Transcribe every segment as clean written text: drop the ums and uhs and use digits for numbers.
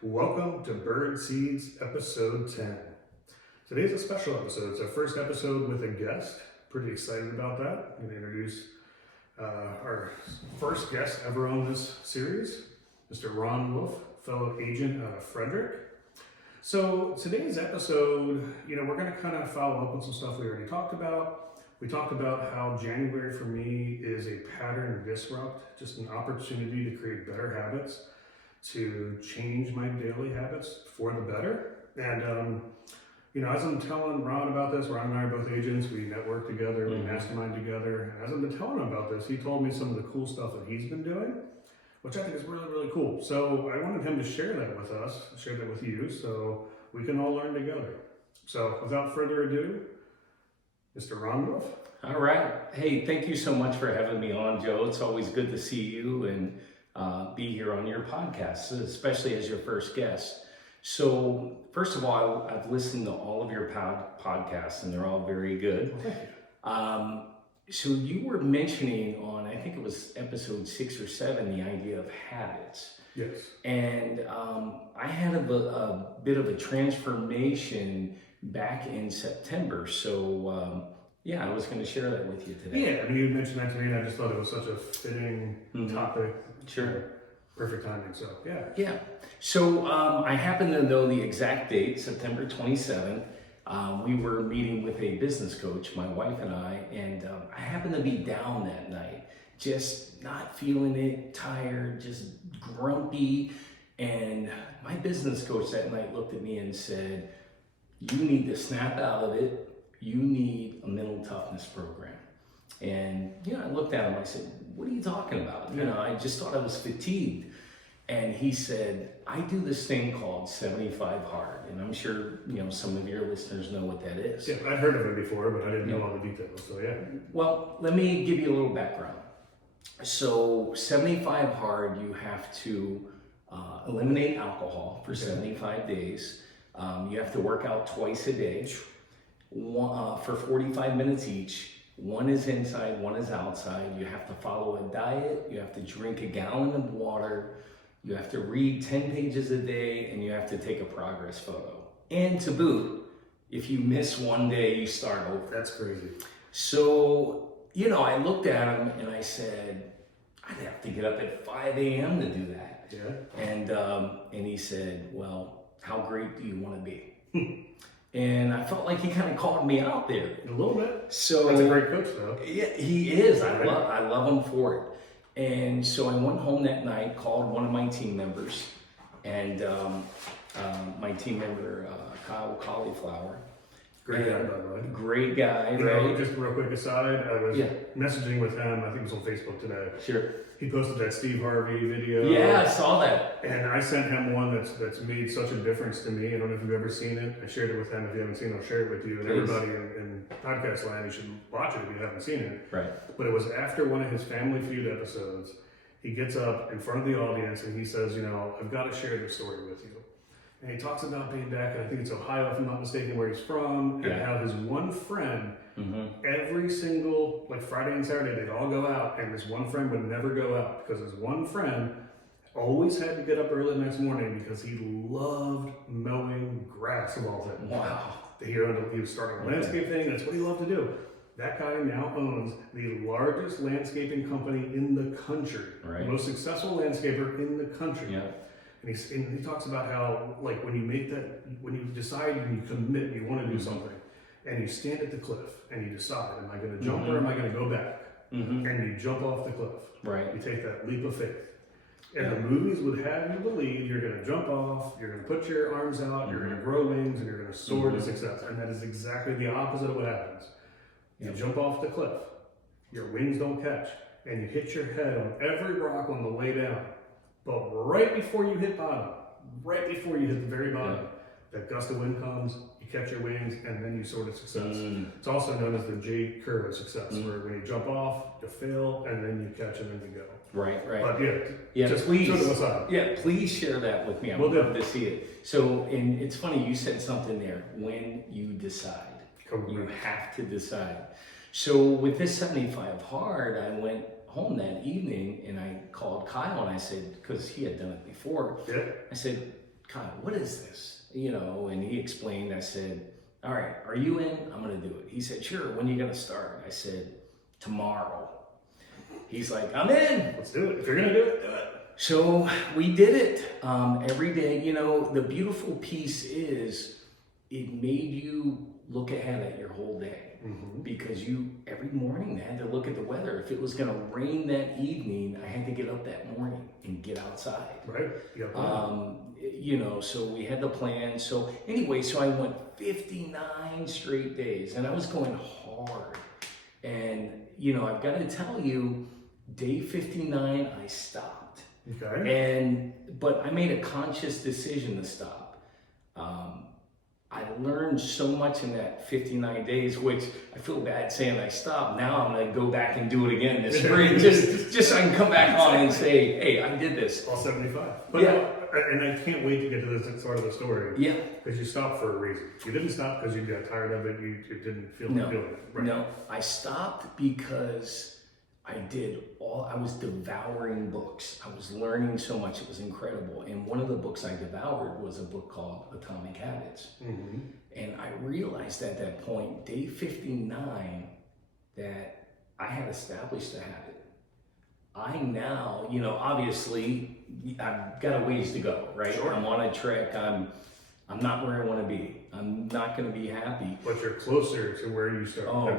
Welcome to Bird Seeds episode 10. Today's a special episode. It's our first episode with a guest. Pretty excited about that. I'm going to introduce our first guest ever on this series, Mr. Ron Wolfe, fellow agent out of Frederick. So today's episode, we're going to kind of follow up on some stuff we already talked about. We talked about how January for me is a pattern disrupt, just an opportunity to create better habits, to change my daily habits for the better. And, as I'm telling Ron about this, Ron and I are both agents, we network together, we mastermind together. And as I've been telling him about this, he told me some of the cool stuff that he's been doing, which I think is really, really cool. So I wanted him to share that with us, share that with you, so we can all learn together. So without further ado, Mr. Ron Wolfe. All right. Hey, thank you so much for having me on, Joe. It's always good to see you and be here on your podcast, especially as your first guest. So first of all, I've listened to all of your podcasts and they're all very good. So you were mentioning on, I think it was episode 6 or 7, the idea of habits. Yes. And I had a bit of a transformation back in September. So I was going to share that with you today. Yeah, you mentioned that to me and I just thought it was such a fitting topic. Sure. Perfect timing, so yeah. Yeah. So I happen to know the exact date, September 27th. We were meeting with a business coach, my wife and I happened to be down that night, just not feeling it, tired, just grumpy. And my business coach that night looked at me and said, "You need to snap out of it. You need a mental toughness program." And, I looked at him, I said, "What are you talking about?" I just thought I was fatigued. And he said, "I do this thing called 75 Hard." And I'm sure, some of your listeners know what that is. Yeah, I'd heard of it before, but I didn't know all the details, so yeah. Well, let me give you a little background. So 75 Hard, you have to eliminate alcohol for 75 days. You have to work out twice a day for 45 minutes each. One is inside, one is outside. You have to follow a diet. You have to drink a gallon of water. You have to read 10 pages a day, and you have to take a progress photo. And to boot, if you miss one day, you start over. That's crazy. So, I looked at him and I said, "I'd have to get up at 5 a.m. to do that." Yeah. And he said, "Well, how great do you want to be?" And I felt like he kind of called me out there. A little bit. So that's a great coach, though. Yeah, he is. I love him for it. And so I went home that night, called one of my team members, and my team member, Kyle Cauliflower. Great guy, by the way. Great guy, right? Just real quick aside, I was messaging with him, I think it was on Facebook today. Sure. He posted that Steve Harvey video. Yeah, I saw that. And I sent him one that's made such a difference to me. I don't know if you've ever seen it. I shared it with him. If you haven't seen it, I'll share it with you. And Please. everybody in podcast land, you should watch it if you haven't seen it. Right. But it was after one of his Family Feud episodes. He gets up in front of the audience and he says, "I've got to share this story with you." And he talks about being back, and I think it's Ohio, if I'm not mistaken, where he's from, and how his one friend, every single, Friday and Saturday, they'd all go out, and this one friend would never go out because his one friend always had to get up early the next morning because he loved mowing grass of all things. Wow. He was starting a landscape thing, that's what he loved to do. That guy now owns the largest landscaping company in the country, the most successful landscaper in the country. Yeah. And he talks about how, when you decide and you commit, you want to do something, and you stand at the cliff and you decide, am I going to jump or am I going to go back? And you jump off the cliff. Right. You take that leap of faith. And the movies would have you believe you're going to jump off, you're going to put your arms out, you're going to grow wings, and you're going to soar to success. And that is exactly the opposite of what happens. You jump off the cliff, your wings don't catch, and you hit your head on every rock on the way down. But right before you hit bottom, right before you hit the very bottom, that gust of wind comes, you catch your wings, and then you soar to success. It's also known as the J curve of success, where when you jump off, you fail, and then you catch and then you go. Right. But just please. sort of aside. Yeah, please share that with me. I would love to see it. So, and it's funny, you said something there. When you decide, you have to decide. So with this 75 Hard, I went home that evening and I called Kyle and I said, because he had done it before, I said, Kyle, what is this? And he explained. I said, all right, are you in? I'm going to do it. He said, sure. When are you going to start? I said, tomorrow. He's like, I'm in. Let's do it. If you're going to do it, do it. So we did it every day. The beautiful piece is it made you look ahead at your whole day. Because you every morning had to look at the weather. If it was going to rain that evening, I had to get up that morning and get outside. Right. Yep. So we had the plan. So anyway, so I went 59 straight days, and I was going hard. And I've got to tell you, day 59, I stopped. Okay. But I made a conscious decision to stop. I learned so much in that 59 days, which I feel bad saying I stopped. Now I'm going to go back and do it again this spring, just so I can come back on and say, hey, I did this. All 75. But and I can't wait to get to this part of the story. Yeah. Because you stopped for a reason. You didn't stop because you got tired of it. You didn't feel like doing it. Right. No, I stopped because I was devouring books. I was learning so much. It was incredible. And one of the books I devoured was a book called Atomic Habits. And I realized at that point, day 59, that I had established a habit. I now, obviously, I've got a ways to go, right? Sure. I'm on a trek. I'm not where I want to be. I'm not going to be happy. But you're closer to where you started. Oh,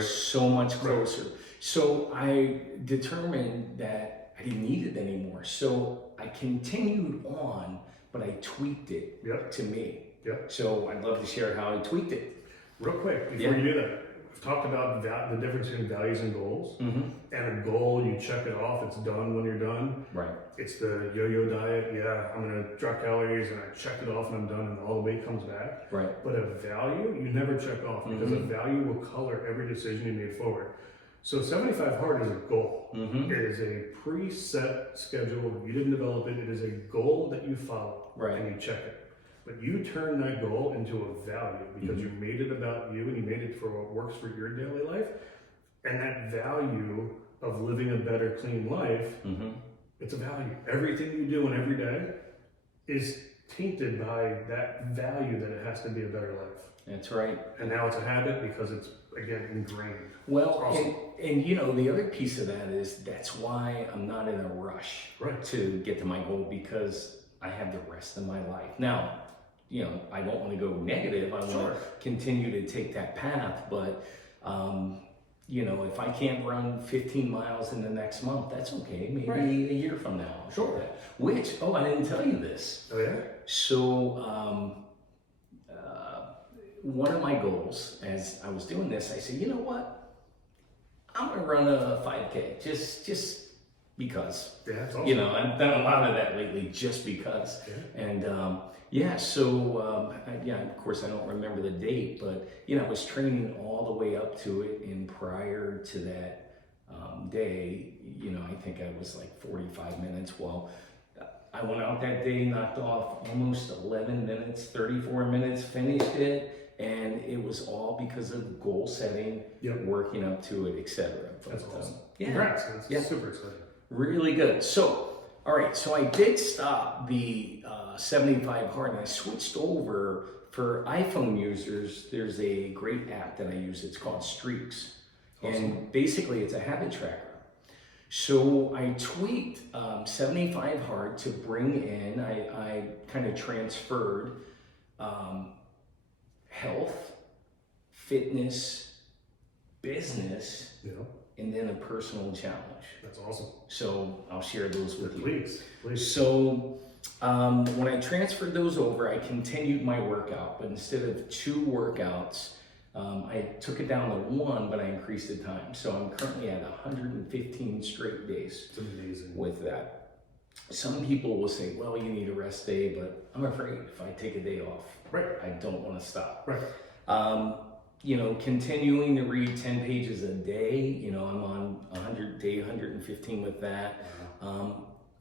so much closer. Right. So I determined that I didn't need it anymore. So I continued on, but I tweaked it to me. Yep. So I'd love to share how I tweaked it. Real quick, before you do that, we've talked about the difference between values and goals. And a goal, you check it off, it's done when you're done. Right. It's the yo-yo diet. Yeah, I'm going to drop calories and I check it off and I'm done and all the weight comes back. Right. But a value, you never check off because a value will color every decision you made forward. So 75 hard is a goal. It is a preset schedule. You didn't develop it. It is a goal that you follow and you check it. But you turn that goal into a value because you made it about you and you made it for what works for your daily life. And that value of living a better, clean life, it's a value. Everything you do and every day is tainted by that value that it has to be a better life. That's right. And now it's a habit because it's, again, ingrained. Well, awesome. and the other piece of that is that's why I'm not in a rush to get to my goal because I have the rest of my life. Now, I don't want to go negative. I want to continue to take that path, but if I can't run 15 miles in the next month, that's okay. Maybe a year from now. Sure. Which, I didn't tell you this. Oh, yeah? So, one of my goals as I was doing this, I said, you know what? I'm going to run a 5K just because. Yeah, that's awesome. I've done a lot of that lately just because. Yeah. And, of course, I don't remember the date, but, I was training all the way up to it. And prior to that day, I think I was like 45 minutes. Well, I went out that day, knocked off almost 11 minutes, 34 minutes, finished it. And it was all because of goal setting, working up to it, etc. That's awesome. Congrats. That's super exciting. Really good. So, all right. So I did stop the 75 hard and I switched over for iPhone users. There's a great app that I use. It's called Streaks. Awesome. And basically it's a habit tracker. So I tweaked 75 hard to bring in, I kind of transferred health, fitness, business, and then a personal challenge. That's awesome. So I'll share those with you. Please. So when I transferred those over, I continued my workout, but instead of 2 workouts, I took it down to 1, but I increased the time. So I'm currently at 115 straight days. It's amazing. With that. Some people will say, well, you need a rest day, but I'm afraid if I take a day off, I don't want to stop. Continuing to read 10 pages a day, I'm on day 115 with that.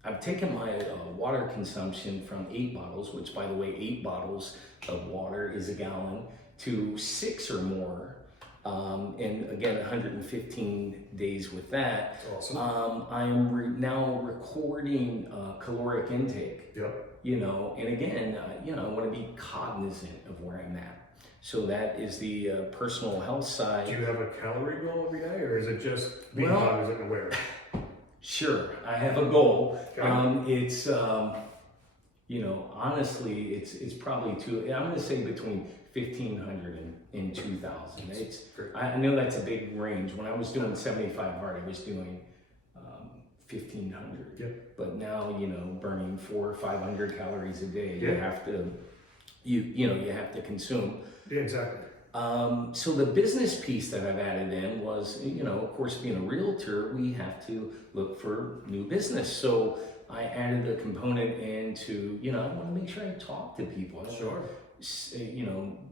I've taken my water consumption from 8 bottles, which by the way, 8 bottles of water is a gallon, to 6 or more. And again, 115 days with that. That's awesome. I am now recording caloric intake. Yep. And again, I want to be cognizant of where I'm at. So that is the personal health side. Do you have a calorie goal every day, or is it just being Well, cognizant and aware? Sure, I have a goal. Okay. It's honestly, it's probably I'm going to say between 1,500 and 2,000. I know that's a big range. When I was doing 75 hard, I was doing 1,500. Yep. But now, burning 400 or 500 calories a day, Yeah. you have to, you have to consume. Yeah, exactly. So the business piece that I've added in was, of course, being a realtor, we have to look for new business. So I added a component into, I want to make sure I talk to people. Sure.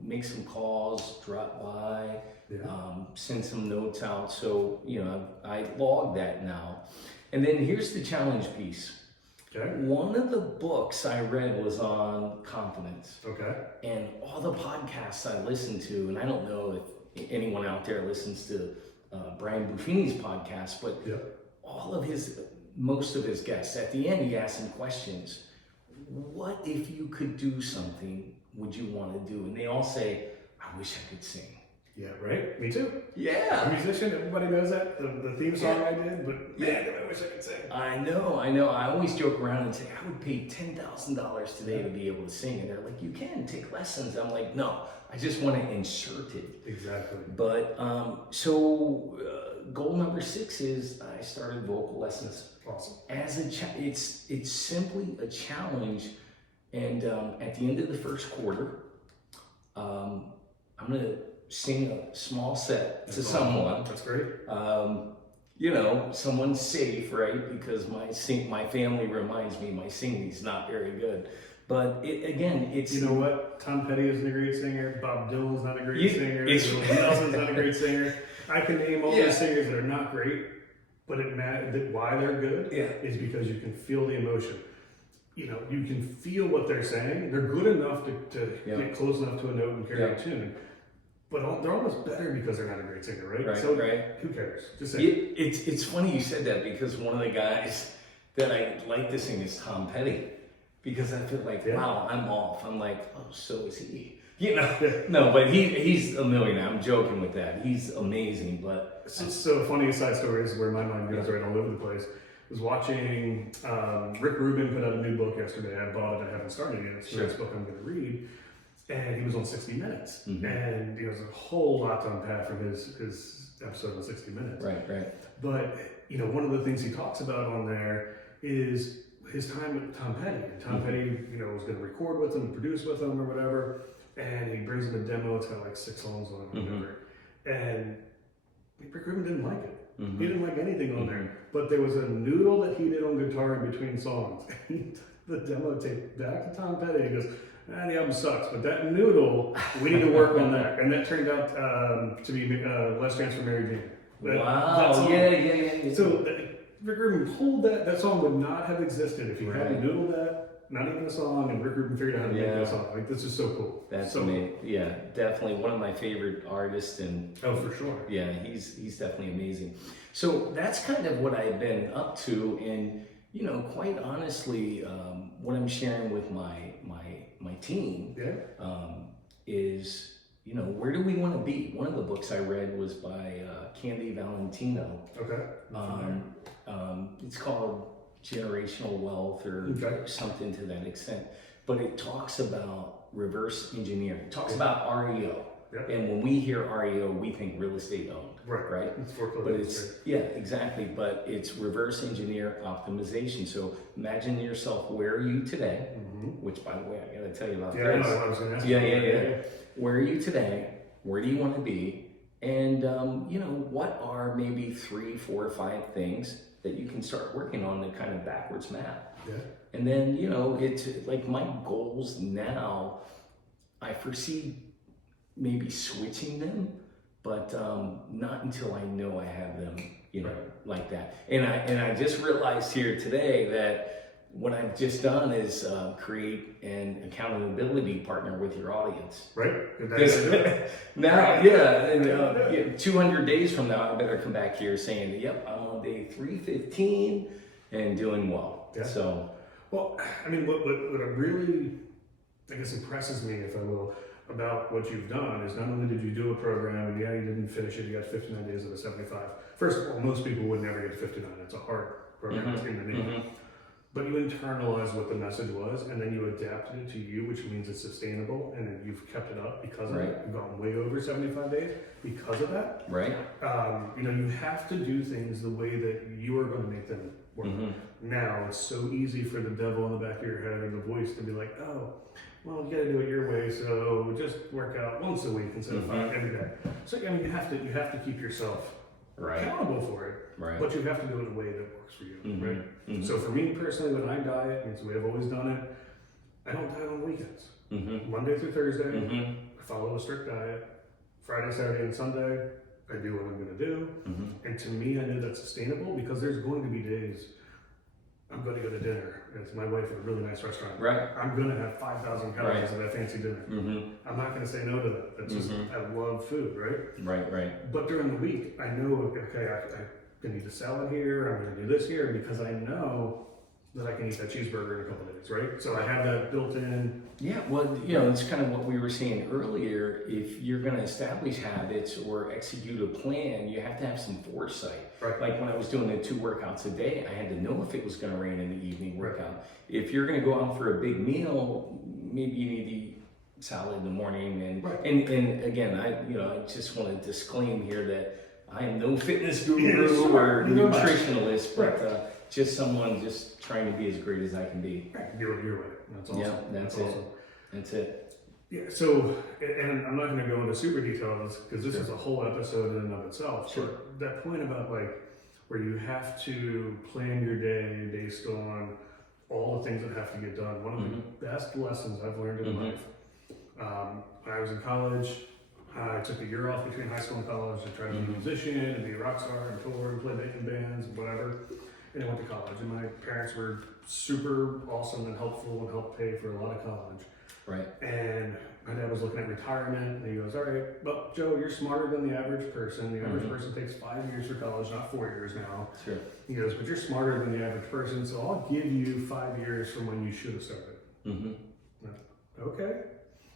Make some calls, drop by, Yeah. send some notes out. So, I log that now. And then here's the challenge piece. Okay. One of the books I read was on confidence. Okay. And all the podcasts I listen to, and I don't know if anyone out there listens to Brian Buffini's podcast, but Yep. most of his guests, at the end, he asks them questions. What if you could do something would you want to do? And they all say, I wish I could sing. Yeah, right? Me too. Yeah. I'm a musician, everybody knows that, the theme song I did, but man, I wish I could sing. I know. I always joke around and say, I would pay $10,000 today to be able to sing. And they're like, you can take lessons. I'm like, no, I just want to insert it. Exactly. But goal number 6 is I started vocal lessons. Awesome. It's simply a challenge. And at the end of the first quarter, I'm going to sing a small set to someone. That's great. Someone's safe, right? Because my family reminds me my singing's not very good. But it's... You know what? Tom Petty isn't a great singer. Bob Dylan's not a great singer. It's- Willie Nelson's not a great singer. I can name all the singers that are not great, but why they're good is because you can feel the emotion. You can feel what they're saying. They're good enough to get close enough to a note and carry a tune. But they're almost better because they're not a great singer, right? So who cares? Just say it. It's funny you said that because one of the guys that I like to sing is Tom Petty. Because I feel like, wow, I'm off. I'm like, oh, so is he. No, but he's a millionaire. I'm joking with that. He's amazing, but... So funny side story is where my mind goes right all over the place. I was watching Rick Rubin put out a new book yesterday. I bought it. I haven't started yet. It's the next book I'm going to read. And he was on 60 Minutes. Mm-hmm. And there's a whole lot to unpack from his episode on 60 Minutes. Right. But, one of the things he talks about on there is his time with Tom Petty. And Tom Petty, was going to record with him, produce with him or whatever. And he brings him a demo. It's got like 6 songs on it or whatever. And Rick Rubin didn't like it. He didn't like anything on there. But there was a noodle that he did on guitar in between songs. And he took the demo tape back to Tom Petty. He goes, the album sucks, but that noodle, we need to work on that. And that turned out to be Last Chance for Mary Jane. Wow, yeah. So Rick Rubin pulled that song would not have existed if he hadn't noodled that. Not even a song, and Rick Rubin figured out how to make that song. Like, this is so cool. That's so amazing. Yeah, definitely one of my favorite artists. And for sure. Yeah, he's definitely amazing. So that's kind of what I've been up to, and quite honestly, what I'm sharing with my team is where do we want to be? One of the books I read was by Candy Valentino. Okay. It's called Generational Wealth or something to that extent. But it talks about reverse engineering. It talks about REO. Yep. And when we hear REO, we think real estate owned. Right. It's But exactly. But it's reverse engineer optimization. So imagine yourself, where are you today? Which, by the way, I got to tell you about this. I was going to ask Yeah. Where are you today? Where do you want to be? And what are maybe 3, 4, 5 things that you can start working on the kind of backwards map? Yeah. And then it's like my goals now. I foresee maybe switching them, but not until I know I have them, like that. And I just realized here today that what I've just done is create an accountability partner with your audience. Right? Because now, yeah, and 200 days from now, I better come back here saying, yep, I'm on day 315 and doing well. Yeah. So, well, I mean, what really, I guess, impresses me, if I will, about what you've done is not only did you do a program, and yeah, you didn't finish it, you got 59 days of the 75. First of all, most people would never get to 59. It's a hard program, it's in the name. But you internalized what the message was, and then you adapted it to you, which means it's sustainable, and then you've kept it up because of it. You've gone way over 75 days because of that. Right. You have to do things the way that you are going to make them work. Now, it's so easy for the devil in the back of your head or the voice to be like, oh, well, you got to do it your way, so just work out once a week instead of 5 every day. So, I mean, you have to keep yourself accountable for it, but you have to do it in a way that works for you, right? So for me personally, when I diet, and it's the way I've always done it, I don't diet on weekends. Monday through Thursday, I follow a strict diet. Friday, Saturday, and Sunday, I do what I'm going to do. And to me, I know that's sustainable because there's going to be days I'm going to go to dinner. It's my wife at a really nice restaurant. Right. I'm going to have 5,000 calories of that fancy dinner. I'm not going to say no to that. That's just, I love food, right? Right. But during the week, I know, okay, I can eat a salad here, I'm going to do this here, because I know that I can eat that cheeseburger in a couple days, right? So I have that built in. Yeah, well, it's kind of what we were saying earlier. If you're going to establish habits or execute a plan, you have to have some foresight. Right. Like when I was doing the 2 workouts a day, I had to know if it was going to rain in the evening workout. If you're going to go out for a big meal, maybe you need to eat salad in the morning. And again, I just want to disclaim here that I am no fitness guru or nutritionalist, but just someone just trying to be as great as I can be. Right. Do it your way. That's awesome. Yeah, that's it. Awesome. That's it. Yeah, so, and I'm not going to go into super details because this is a whole episode in and of itself. Sure. But that point about where you have to plan your day based on all the things that have to get done. One of the best lessons I've learned in life. When I was in college, I took a year off between high school and college to try to be a musician and be a rock star and tour and play in bands and whatever. And I went to college, and my parents were super awesome and helpful and helped pay for a lot of college. Right. And my dad was looking at retirement, and he goes, all right, well, Joe, you're smarter than the average person. The average person takes 5 years for college, not 4 years now. Sure. He goes, but you're smarter than the average person, so I'll give you 5 years from when you should have started. Okay.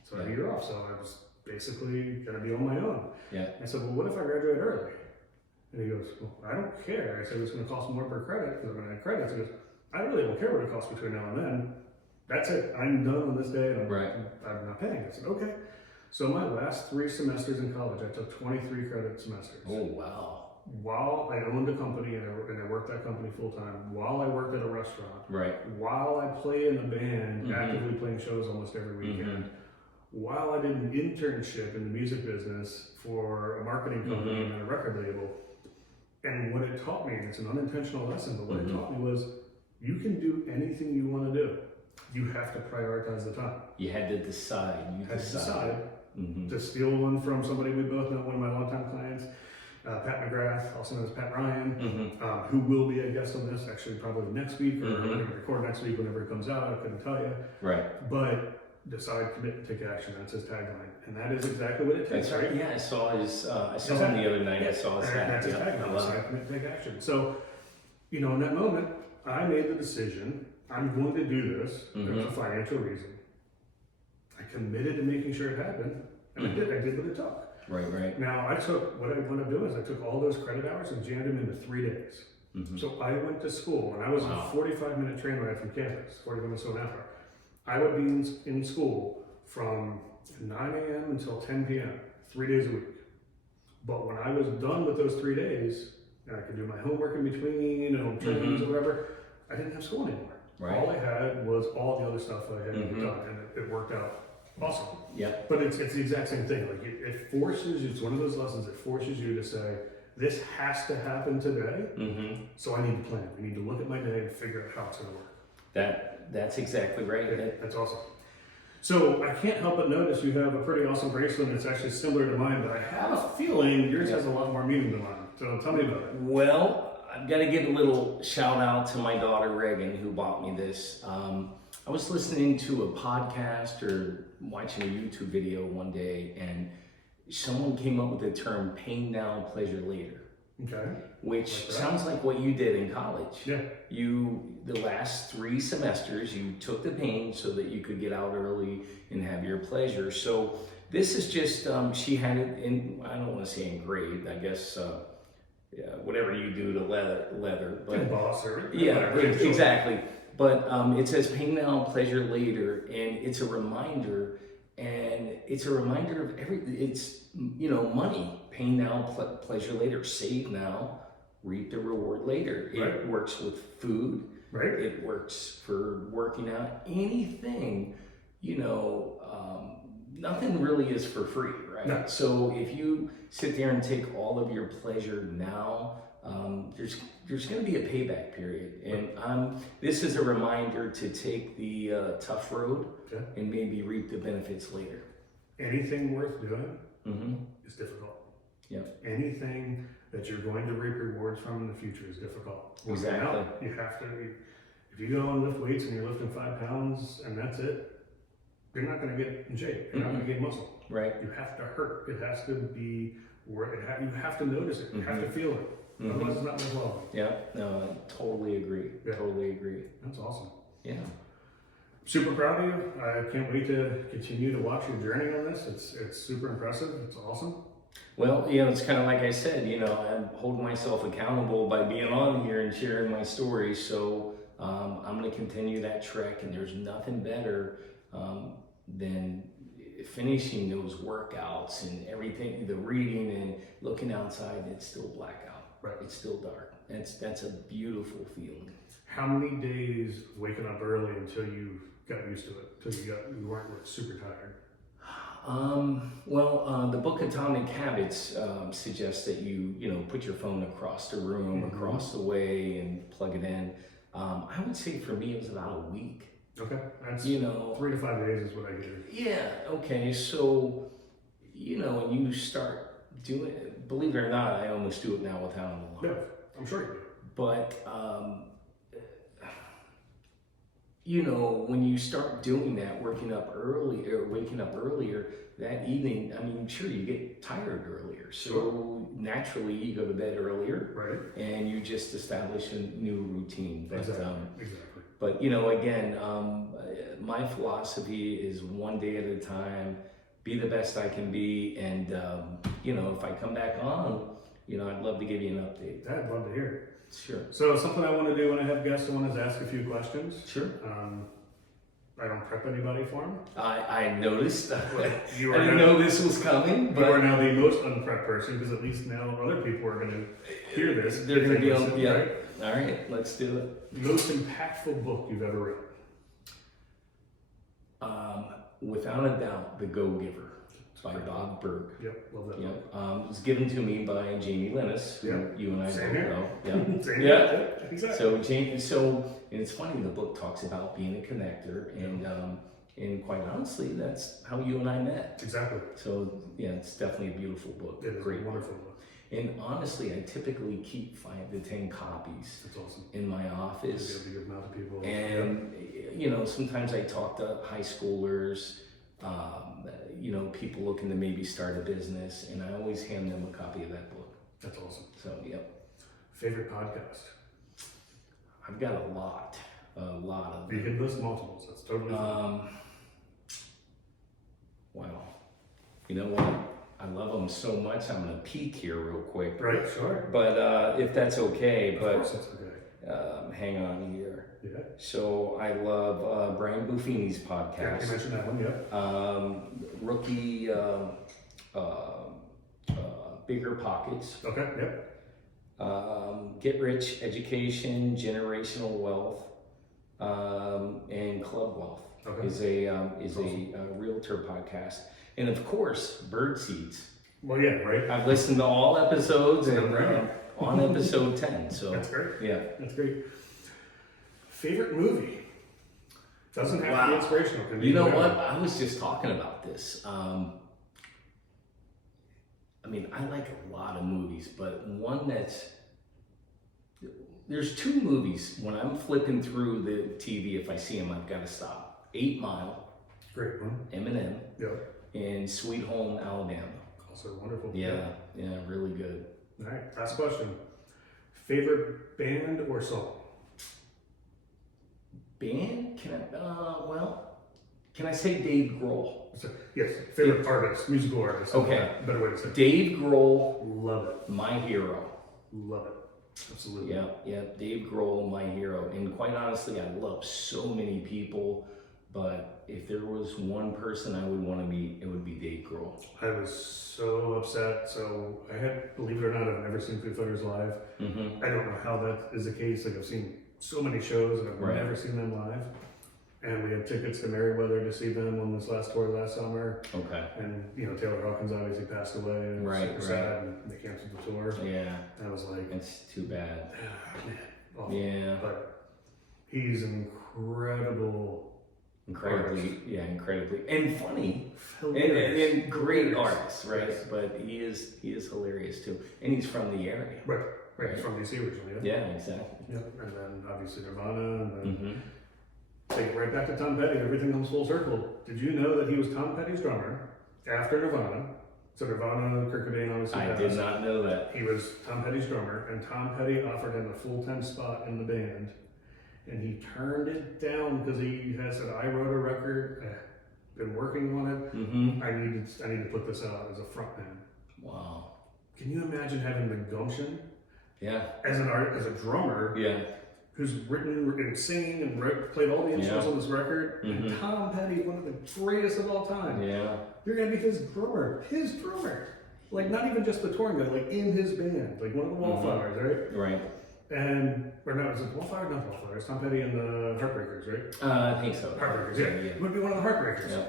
So I had a year off, so I was basically going to be on my own. Yeah. I said, well, what if I graduate early? And he goes, well, I don't care. I said, it's going to cost more per credit because I'm going to have credits. He goes, I really don't care what it costs between now and then. That's it. I'm done on this day, and I'm not paying. I said, okay. So my last 3 semesters in college, I took 23 credit semesters. Oh, wow. While I owned a company and I worked that company full time, while I worked at a restaurant, while I play in the band, actively playing shows almost every weekend, while I did an internship in the music business for a marketing company and a record label. And what it taught me, and it's an unintentional lesson, but what it taught me was you can do anything you want to do. You have to prioritize the time. You had to decide. You had to decide. To steal one from somebody we both know, one of my longtime clients, Pat McGrath, also known as Pat Ryan, who will be a guest on this actually probably next week, or I'm going to record next week whenever it comes out. I couldn't tell you. Right. But decide, commit, and take action. That's his tagline, and that is exactly what it takes. That's right. Yeah, I saw his. I saw him the other night. I saw his hat. That's his tagline. Decide, commit, take action. So, in that moment, I made the decision. I'm going to do this. There's a financial reason. I committed to making sure it happened, and I did. I did what it took. Right. Now, I took what I wound up doing is I took all those credit hours and jammed them into 3 days. So I went to school, and I was a 45-minute train ride from campus, 40 minutes to an hour. I would be in school from 9 a.m. until 10 p.m., 3 days a week. But when I was done with those 3 days, and I could do my homework in between and home trainings or whatever, I didn't have school anymore. All I had was all the other stuff I had done, and it worked out awesome. Yeah. But it's the exact same thing. Like it forces you, it's one of those lessons that forces you to say, this has to happen today, so I need to plan. I need to look at my day and figure out how it's going to work. That's exactly right. That's awesome. So I can't help but notice you have a pretty awesome bracelet that's actually similar to mine, but I have a feeling yours has a lot more meaning than mine. So tell me about it. Well, I've got to give a little shout out to my daughter Reagan, who bought me this. I was listening to a podcast or watching a YouTube video one day, and someone came up with the term "pain now, pleasure later." Okay. Which Like sounds like what you did in college. Yeah. The last 3 semesters, you took the pain so that you could get out early and have your pleasure. So this is just, she had it in, I don't want to say engraved, I guess, whatever you do to leather. But Emboss or yeah, whatever. exactly. But it says pain now, pleasure later, and it's a reminder. And it's a reminder of it's, money, pain now, pleasure later, save now, reap the reward later. Right. It works with food. Right. It works for working out, anything, nothing really is for free, right? No. So if you sit there and take all of your pleasure now, there's going to be a payback period, and this is a reminder to take the tough road and maybe reap the benefits later. Anything worth doing Mm-hmm. is difficult. Yeah. Anything that you're going to reap rewards from in the future is difficult. Exactly. Now, you have to. If you go and lift weights and you're lifting 5 pounds and that's it, you're not going to get in shape. You're not going to get muscle. Right. You have to hurt. It has to be where you have to notice it. You have to feel it. Otherwise, it's not worthwhile. Yeah. No, I totally agree. Yeah. Totally agree. That's awesome. Yeah. Super proud of you. I can't wait to continue to watch your journey on this. It's super impressive. It's awesome. Well, it's kind of like I said, I'm holding myself accountable by being on here and sharing my story. So I'm going to continue that trek, and there's nothing better than finishing those workouts and everything, the reading and looking outside. It's still black out. Right. It's still dark. That's a beautiful feeling. How many days waking up early until you got used to it? Until you weren't super tired? The book Atomic Habits suggests that you put your phone across the room, across the way, and plug it in. I would say for me it was about a week. Okay, that's 3 to 5 days is what I hear. Yeah. Okay. So when you start doing it, believe it or not, I almost do it now without an alarm. No, I'm sure you do. But when you start doing that, waking up earlier that evening, sure, you get tired earlier. So naturally, you go to bed earlier, right? And you just establish a new routine. But, exactly. But again, my philosophy is one day at a time. Be the best I can be, and if I come back on, I'd love to give you an update. I'd love to hear it. Sure. So something I want to do when I have guests, I want to ask a few questions. Sure. I don't prep anybody for them. I noticed. I You didn't know this was coming. But you are now the most unprepped person, because at least now other people are going to hear this. They're going to be on. Yeah. Right? All right. Let's do it. Most impactful book you've ever read? Without a doubt, The Go-Giver by Bob Burg. Yep, love that book. It was given to me by Jamie Linus, who you and I both know. Yeah. Same Yeah. here. Exactly. And it's funny, the book talks about being a connector, and quite honestly, that's how you and I met. Exactly. So yeah, it's definitely a beautiful book. It is Great a wonderful book. book. And honestly, I typically keep 5 to 10 copies That's awesome. in my office. You have a good amount of people. And sometimes I talk to high schoolers, people looking to maybe start a business, and I always hand them a copy of that book. That's awesome. So, yep. Favorite podcast? I've got a lot of You them. can list multiples. That's totally fine. Wow. You know what? I love them so much. I'm gonna peek here real quick. Right, sure. But if that's okay, Of course that's okay. hang on here. Yeah. So I love Brian Buffini's Yeah, podcast. you mentioned that one, yeah. Rookie Bigger Pockets. Okay, yep. Get Rich Education, Generational Wealth, and Club Wealth Okay. is a realtor podcast, and of course Bird Seeds. Well, yeah, right. I've listened to all episodes and Right. on episode 10. So That's great. yeah. That's great. Favorite movie? Doesn't have to Wow. be inspirational. Can be You know whatever. what? I was just talking about this. I like a lot of movies, but one that's There's two movies when I'm flipping through the TV. If I see them, I've got to stop. 8 Mile, Great one. Eminem, Yep. and Sweet Home Alabama. Also wonderful. Yeah, really good. All right, last question. Favorite band or song? Band? Can I say Dave Grohl? So, yes, favorite artist, musical artist. Okay. Better way to say it. Dave Grohl, Love it. my hero. Love it. Absolutely. Yeah, Dave Grohl, my hero. And quite honestly, I love so many people, but if there was one person I would want to meet, it would be Dave Grohl. I was so upset. So I had, believe it or not, I've never seen Foo Fighters live. Mm-hmm. I don't know how that is the case. Like I've seen so many shows and I've Right. never seen them live. And we had tickets to Merriweather to see them on this last tour last summer. Okay. And Taylor Hawkins obviously passed away. And it was Right, super sad. And they canceled the tour. Yeah, And I was like, it's too bad. man, awful. Yeah, But he's incredible. incredibly, and funny, Hilarious. and great Hilarious. artist, right? Yes. But he is hilarious too, and he's from the area. Right. He's from DC originally. Yeah. Yeah, exactly. Yep. And then obviously Nirvana. And then Mm-hmm. take it right back to Tom Petty. Everything comes full circle. Did you know that he was Tom Petty's drummer after Nirvana? So Nirvana, Kurt Cobain obviously I passed. did not know that. He was Tom Petty's drummer, and Tom Petty offered him a full-time spot in the band, and he turned it down because he has said, "I wrote a record, been working on it. Mm-hmm. I need to put this out as a frontman." Wow. Can you imagine having the gumption Yeah. as as a drummer Yeah. who's written and singing and played all the instruments Yeah. on this record, and Mhm. Tom Petty, one of the greatest of all time. Yeah. You're gonna be his drummer. Like not even just the touring guy, like in his band, like one of the Wallflowers, right? Right. And or no, is it Wallflower? Not Wallflowers. Tom Petty and the Heartbreakers, right? I think so. Heartbreakers, yeah. Yeah. He would be one of the Heartbreakers. Yeah.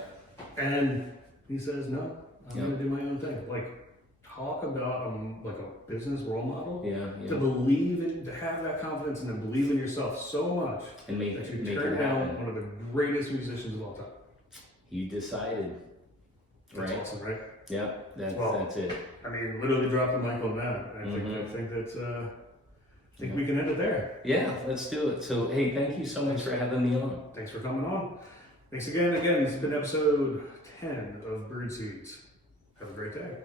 And he says, "No, I'm Yeah. gonna do my own thing." Like talk about like a business role model. Yeah. To Yeah. believe in, to have that confidence and then believe in yourself so much And make that you it turn down happen. one of the greatest musicians of all time. You decided. That's Right. awesome, right? Yeah. Well, That's it. I mean, literally drop the mic on that. I think that's I think we can end it there. Yeah. Let's do it. So hey, thank you so much for having me on. Thanks for coming on. Thanks again. This has been episode 10 of Bird Seeds. Have a great day.